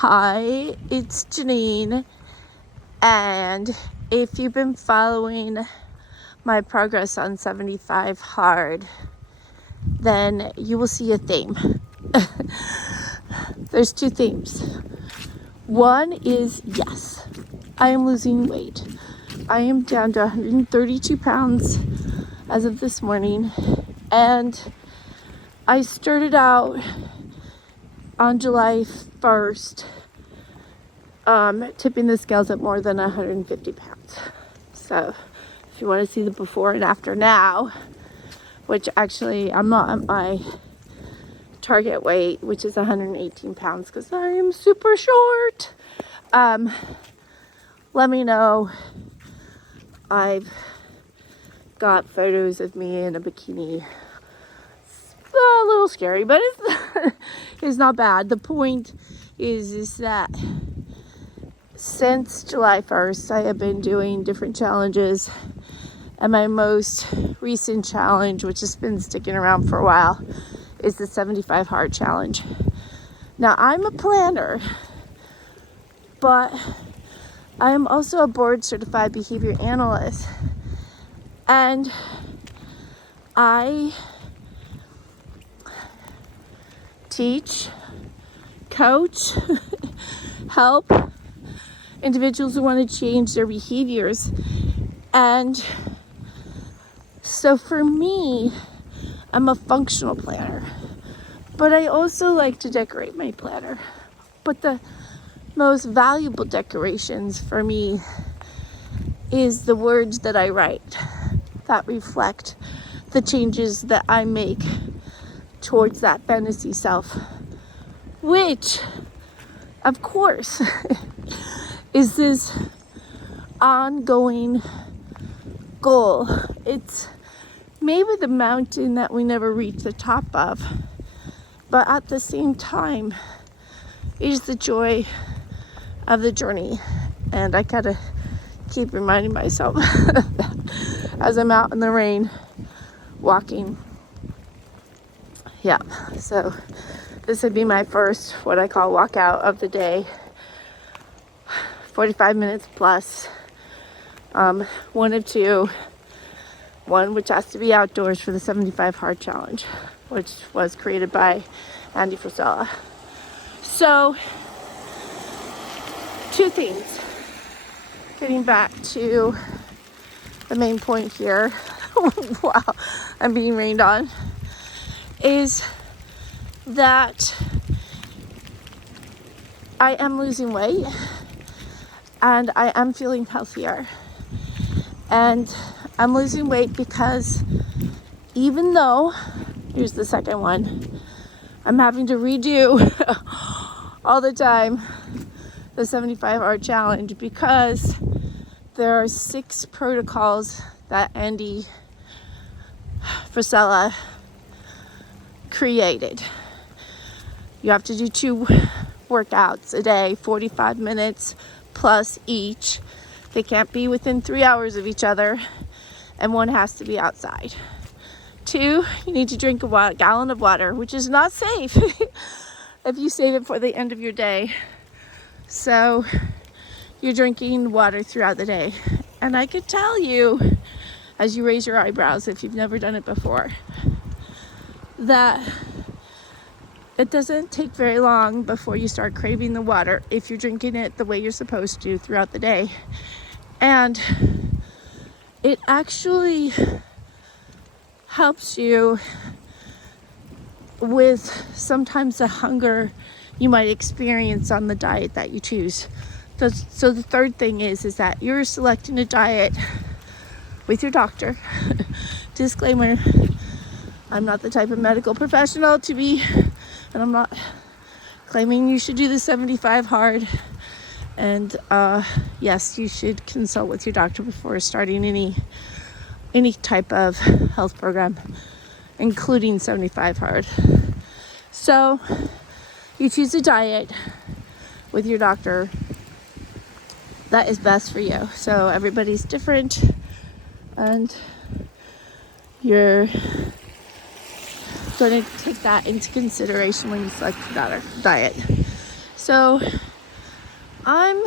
Hi, it's Jenean, and if you've been following my progress on 75 hard, then you will see a theme. There's two themes. One is, yes, I am losing weight. I am down to 132 pounds as of this morning, and I started out on July 1st tipping the scales at more than 150 pounds. So if you want to see the before and after now, which actually I'm not at my target weight, which is 118 pounds because I am super short. Let me know. I've got photos of me in a bikini. It's a little scary, but it's not bad. The point is that since July 1st, I have been doing different challenges, and my most recent challenge, which has been sticking around for a while, is the 75 hard challenge. Now, I'm a planner, but I am also a board certified behavior analyst, and I teach, coach, help individuals who want to change their behaviors. And so for me, I'm a functional planner, but I also like to decorate my planner. But the most valuable decorations for me is the words that I write that reflect the changes that I make towards that fantasy self, which, of course, is this ongoing goal. It's maybe the mountain that we never reach the top of, but at the same time, it is the joy of the journey. And I gotta keep reminding myself as I'm out in the rain walking. Yeah, so this would be my first, what I call walkout of the day. 45 minutes plus, one of two, one which has to be outdoors for the 75 hard challenge, which was created by Andy Frisella. So, two things. Getting back to the main point here, while I'm being rained on, is that I am losing weight. And I am feeling healthier. And I'm losing weight because even though, here's the second one, I'm having to redo all the time the 75 hard challenge because there are 6 protocols that Andy Frisella created. You have to do 2 workouts a day, 45 minutes plus each. They can't be within 3 hours of each other, and one has to be outside. 2, you need to drink a gallon of water, which is not safe if you save it for the end of your day. So you're drinking water throughout the day. And I could tell you, as you raise your eyebrows if you've never done it before, that it doesn't take very long before you start craving the water if you're drinking it the way you're supposed to throughout the day. And it actually helps you with sometimes the hunger you might experience on the diet that you choose. So the third thing is that you're selecting a diet with your doctor. Disclaimer, I'm not the type of medical professional to be, and I'm not claiming you should do the 75 hard. And yes, you should consult with your doctor before starting any type of health program, including 75 hard. So you choose a diet with your doctor that is best for you. So everybody's different, and you're going to take that into consideration when you select your diet. So I'm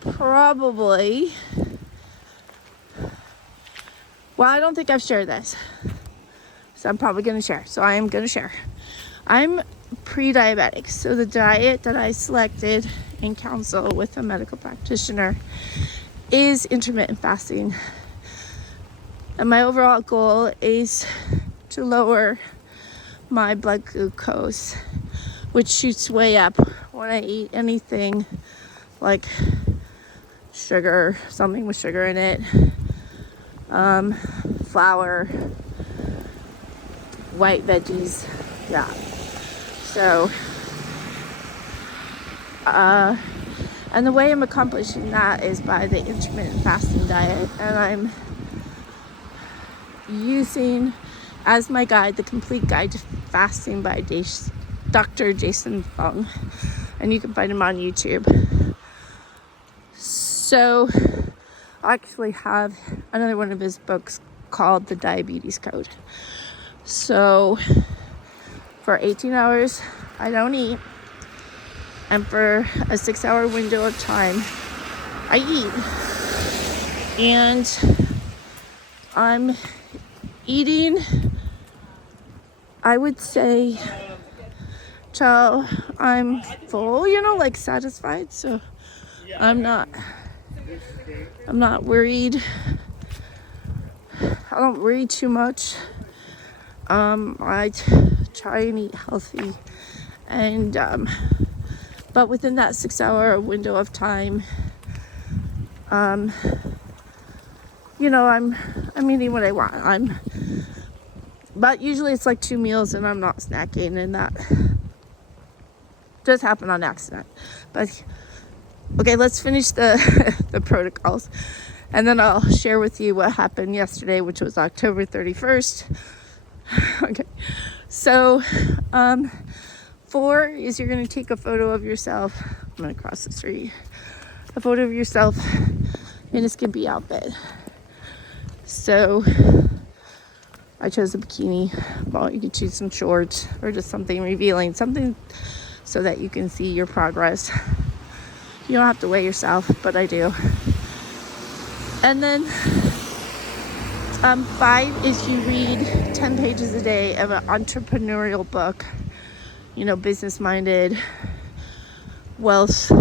probably, well, I don't think I've shared this, so I'm probably going to share. So I am going to share. I'm pre-diabetic, so the diet that I selected in counsel with a medical practitioner is intermittent fasting. And my overall goal is to lower my blood glucose, which shoots way up when I eat anything like sugar, something with sugar in it, flour, white veggies, yeah. So, and the way I'm accomplishing that is by the intermittent fasting diet, and I'm using as my guide the Complete Guide to Fasting by Dr. Jason Fung, and you can find him on YouTube. So I actually have another one of his books called The Diabetes Code. So for 18 hours I don't eat, and for a 6-hour window of time I eat, and I'm eating, I would say, till I'm full, like satisfied. So I'm not worried. I don't worry too much. I try and eat healthy, and but within that 6-hour window of time, I'm eating what I want. But usually it's like 2 meals, and I'm not snacking, and that does happen on accident. But okay, let's finish the protocols, and then I'll share with you what happened yesterday, which was October 31st. Okay, so 4 is you're going to take a photo of yourself. I'm going to cross the street. A photo of yourself in a skimpy outfit. So I chose a bikini. Well, you can choose some shorts or just something revealing, something so that you can see your progress. You don't have to weigh yourself, but I do. And then 5 is you read 10 pages a day of an entrepreneurial book, business-minded, wealth-minded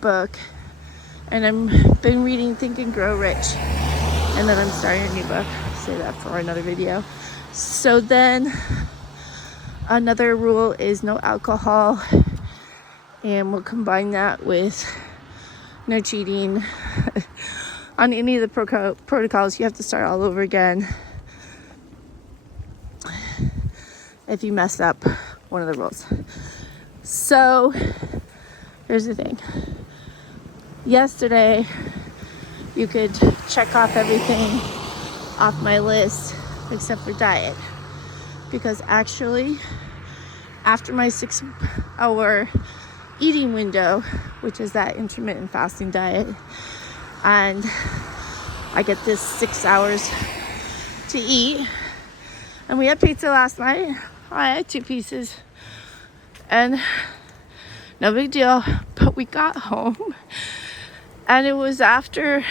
book. And I've been reading Think and Grow Rich, and then I'm starting a new book. Say that for another video. So then another rule is no alcohol, and we'll combine that with no cheating. On any of the protocols, you have to start all over again if you mess up one of the rules. So here's the thing. Yesterday, you could check off everything off my list except for diet, because actually after my 6-hour eating window, which is that intermittent fasting diet, and I get this 6 hours to eat, and we had pizza last night. I had 2 pieces, and no big deal. But we got home, and it was after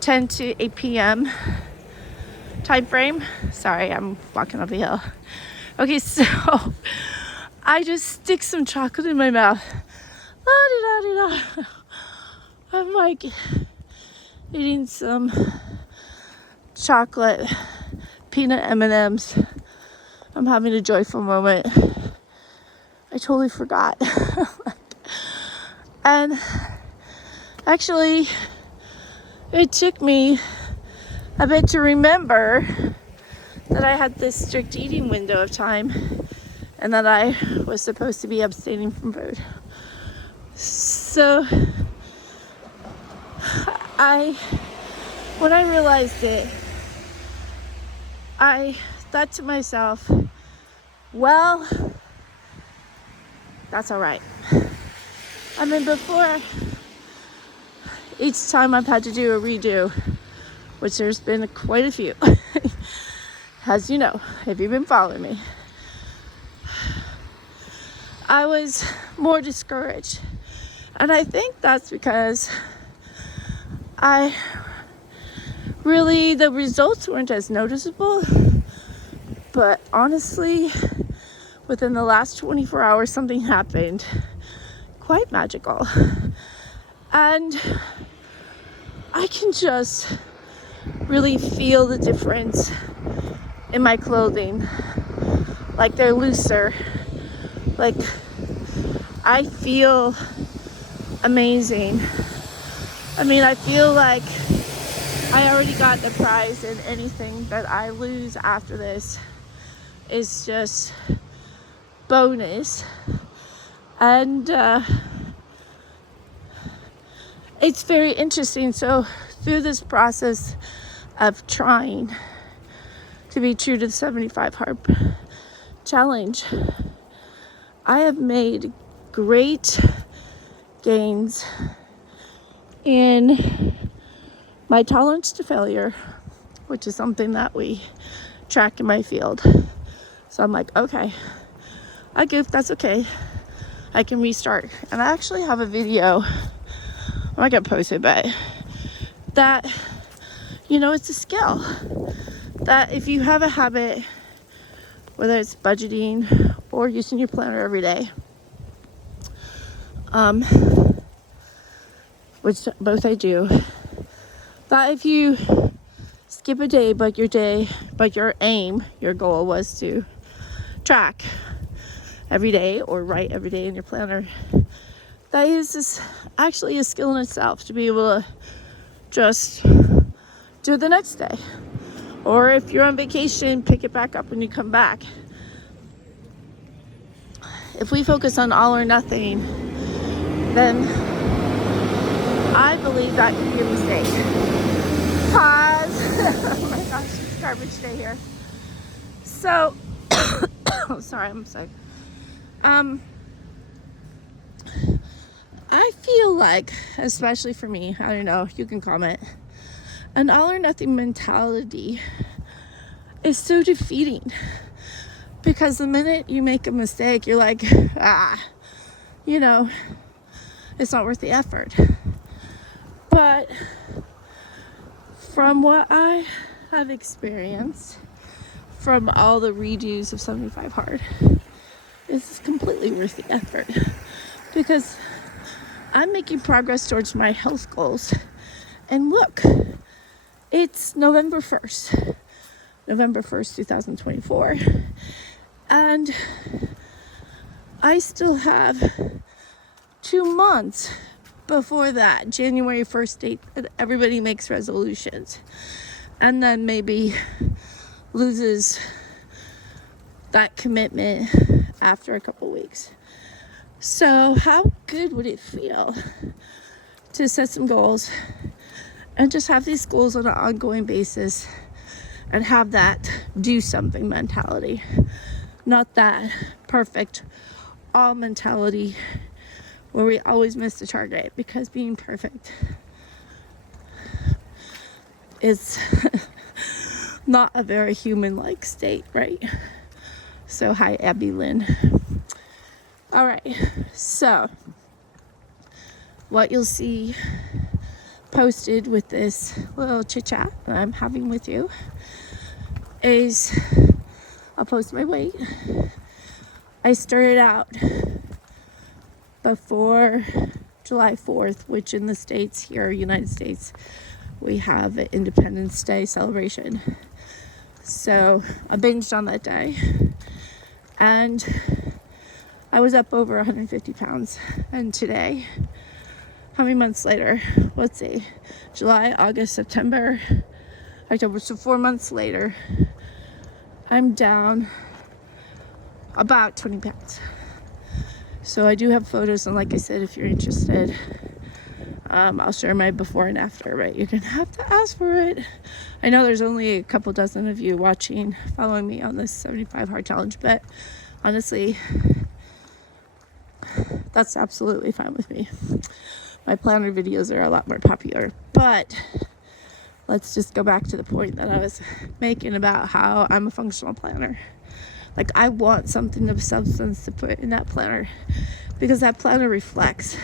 10 to 8 p.m. time frame. Sorry, I'm walking up a hill. Okay, so I just stick some chocolate in my mouth. La-di-da-di-da. I'm like eating some chocolate peanut M&Ms. I'm having a joyful moment. I totally forgot. And actually, it took me a bit to remember that I had this strict eating window of time, and that I was supposed to be abstaining from food. So when I realized it, I thought to myself, well, that's all right. I mean, before, each time I've had to do a redo, which there's been quite a few, as you know, if you've been following me, I was more discouraged. And I think that's because the results weren't as noticeable. But honestly, within the last 24 hours, something happened quite magical. And I can just really feel the difference in my clothing. Like they're looser. Like I feel amazing. I mean, I feel like I already got the prize, and anything that I lose after this is just bonus. And it's very interesting. So through this process of trying to be true to the 75 hard challenge, I have made great gains in my tolerance to failure, which is something that we track in my field. So I'm like, okay, I goofed, that's okay. I can restart. And I actually have a video, I'm not gonna post it, but that, it's a skill. That if you have a habit, whether it's budgeting or using your planner every day, which both I do, that if you skip a day, but your goal was to track every day or write every day in your planner, that is actually a skill in itself, to be able to just do it the next day. Or if you're on vacation, pick it back up when you come back. If we focus on all or nothing, then I believe that could be a mistake. Pause. Oh my gosh, it's garbage day here. So, sorry, I'm sick. I feel like, especially for me, I don't know, you can comment, an all or nothing mentality is so defeating. Because the minute you make a mistake, you're like, it's not worth the effort. But from what I have experienced from all the redos of 75 hard, it's completely worth the effort, because I'm making progress towards my health goals. And look, it's November 1st, 2024. And I still have 2 months before that January 1st date that everybody makes resolutions and then maybe loses that commitment after a couple weeks. So how good would it feel to set some goals and just have these goals on an ongoing basis and have that do something mentality, not that perfect all mentality where we always miss the target, because being perfect is not a very human-like state, right? So hi, Abby Lynn. All right, so what you'll see posted with this little chit chat that I'm having with you is I'll post my weight. I started out before July 4th, which in the States here, United States, we have an Independence Day celebration. So I binged on that day and I was up over 150 pounds. And today, how many months later? Let's see, July, August, September, October, so 4 months later, I'm down about 20 pounds. So I do have photos, and like I said, if you're interested, I'll share my before and after, but you're gonna have to ask for it. I know there's only a couple dozen of you watching, following me on this 75 hard challenge, but honestly, that's absolutely fine with me. My planner videos are a lot more popular, but let's just go back to the point that I was making about how I'm a functional planner. Like, I want something of substance to put in that planner, because that planner reflects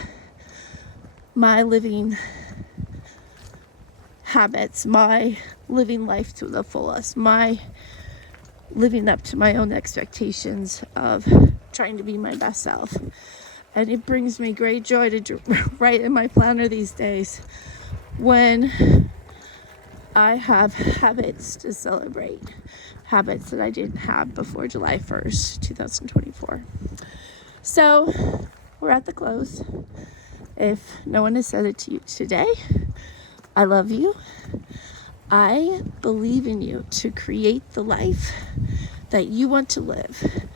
my living habits, my living life to the fullest, my living up to my own expectations of trying to be my best self. And it brings me great joy to write in my planner these days when I have habits to celebrate, habits that I didn't have before July 1st, 2024. So we're at the close. If no one has said it to you today, I love you. I believe in you to create the life that you want to live,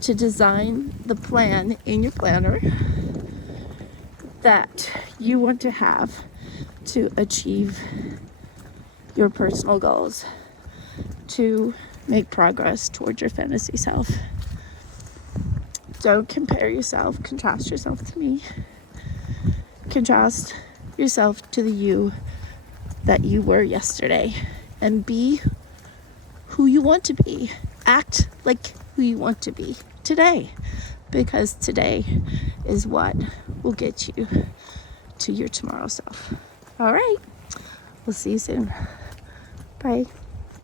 to design the plan in your planner that you want to have to achieve your personal goals, to make progress towards your fantasy self. Don't compare yourself, contrast yourself to me. Contrast yourself to the you that you were yesterday, and be who you want to be. Act like who you want to be today, because today is what will get you to your tomorrow self. All right, we'll see you soon. Bye.